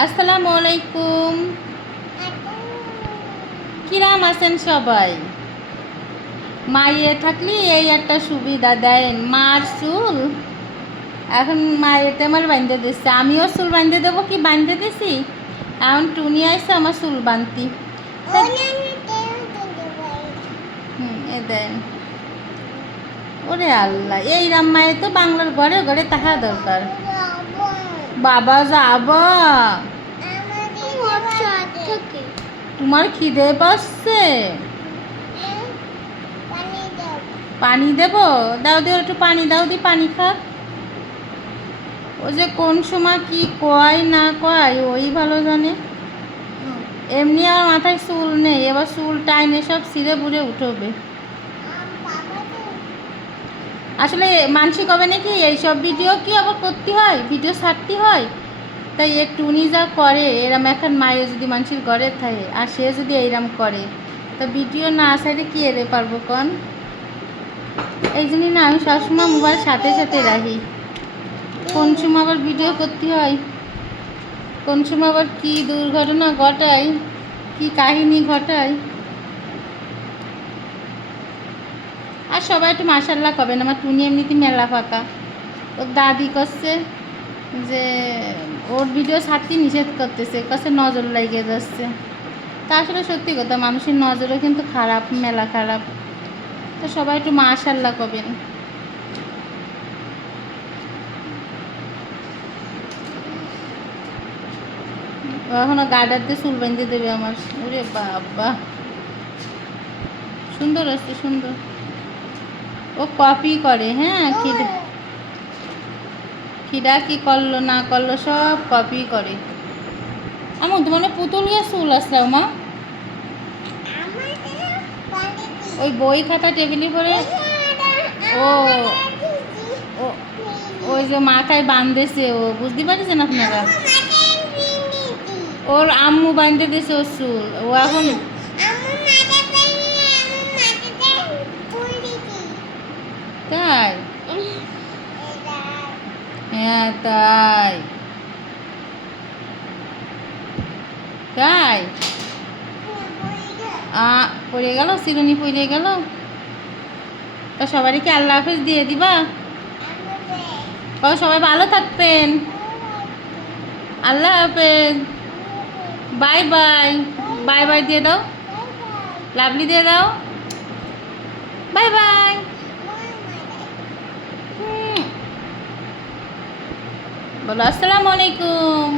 আসসালামু আলাইকুম। কিরাম আছেন সবাই? মাইয়ে থাকলে এই একটা সুবিধা দেন, মার চুল এখন মায়েতে আমার বাঁধতে দিচ্ছে, আমিও চুল বাঁধতে দেবো কি বাঁধতে দিছি। এখন টুনি আইসে আমার চুল বাঁধতি। এ দেন, ওরে আল্লাহ, এই রাম্মায়ে তো বাংলার ঘরে ঘরে তাহা দরকার। বাবা যাবা? তোমার খিদে পাচ্ছে? পানি দেব? দাও দিও একটু পানি দাও, দি পানি খা। ও যে কোন সময় কি কয় না কয় ওই ভালো জানে। এমনি আর মাথায় চুল নেই, এবার চুল টাইনে সব ছিঁড়ে বুড়ে উঠবে। আসলে মানসিক হবে নাকি এইসব ভিডিও কি আবার করতে হয়, ভিডিও ছাড়তে হয়? তাই একটু উনি যা করে এরম এখন মায়ে যদি মানুষের ঘরে থাকে আর সে যদি এইরম করে তা ভিডিও না সাইডে কি এড়ে পারবো কন? এই জন্যই না আমি সবসময় মোবাইল সাথে সাথে রাখি। কোন সময় আবার ভিডিও করতে হয়, কোন সময় আবার কী দুর্ঘটনা ঘটায়, কি কাহিনী ঘটায়। আর সবাই একটু মাশাল্লাহ করবেন, আমার টুনি এমনিতে মেলা ফাঁকা। ওর দাদি করছে যে ওর ভিডিও ছাড়তে নিষেধ করতেছে, কাছে নজর লেগে যাচ্ছে। তা আসলে সত্যি কথা, মানুষের নজরও কিন্তু খারাপ, মেলা খারাপ। তো সবাই একটু মাশাল্লাহ করবেন। এখনো গার্ডার দিয়ে চুল বেঁধে দেবে আমার। ওরে বাবা, সুন্দর আসছে সুন্দর। ও কপি করে, হ্যাঁ খিদা কি করলো না করলো সব কপি করে। আমার তোমার পুতুল গিয়ে চুল আসলাম মা, ওই বই খাতা টেবিলে পরে ও ওই যে মাথায় বাঁধেছে, ও বুঝতে পারছেন আপনারা? ওর আম্মু বাঁধতে দিয়েছে ওর চুল, ও এখন তাই? হ্যাঁ তাই তাই পড়ে গেল, চিরুনি পড়ে গেল। তা সবারই কি আল্লাহ হাফেজ দিয়ে দিবা? সবাই ভালো থাকবেন, আল্লাহ হাফেজ, বাই বাই। বাই বাই দিয়ে দাও, লাভলি দিয়ে দাও, বাই বাই। বলো আসসালামু আলাইকুম।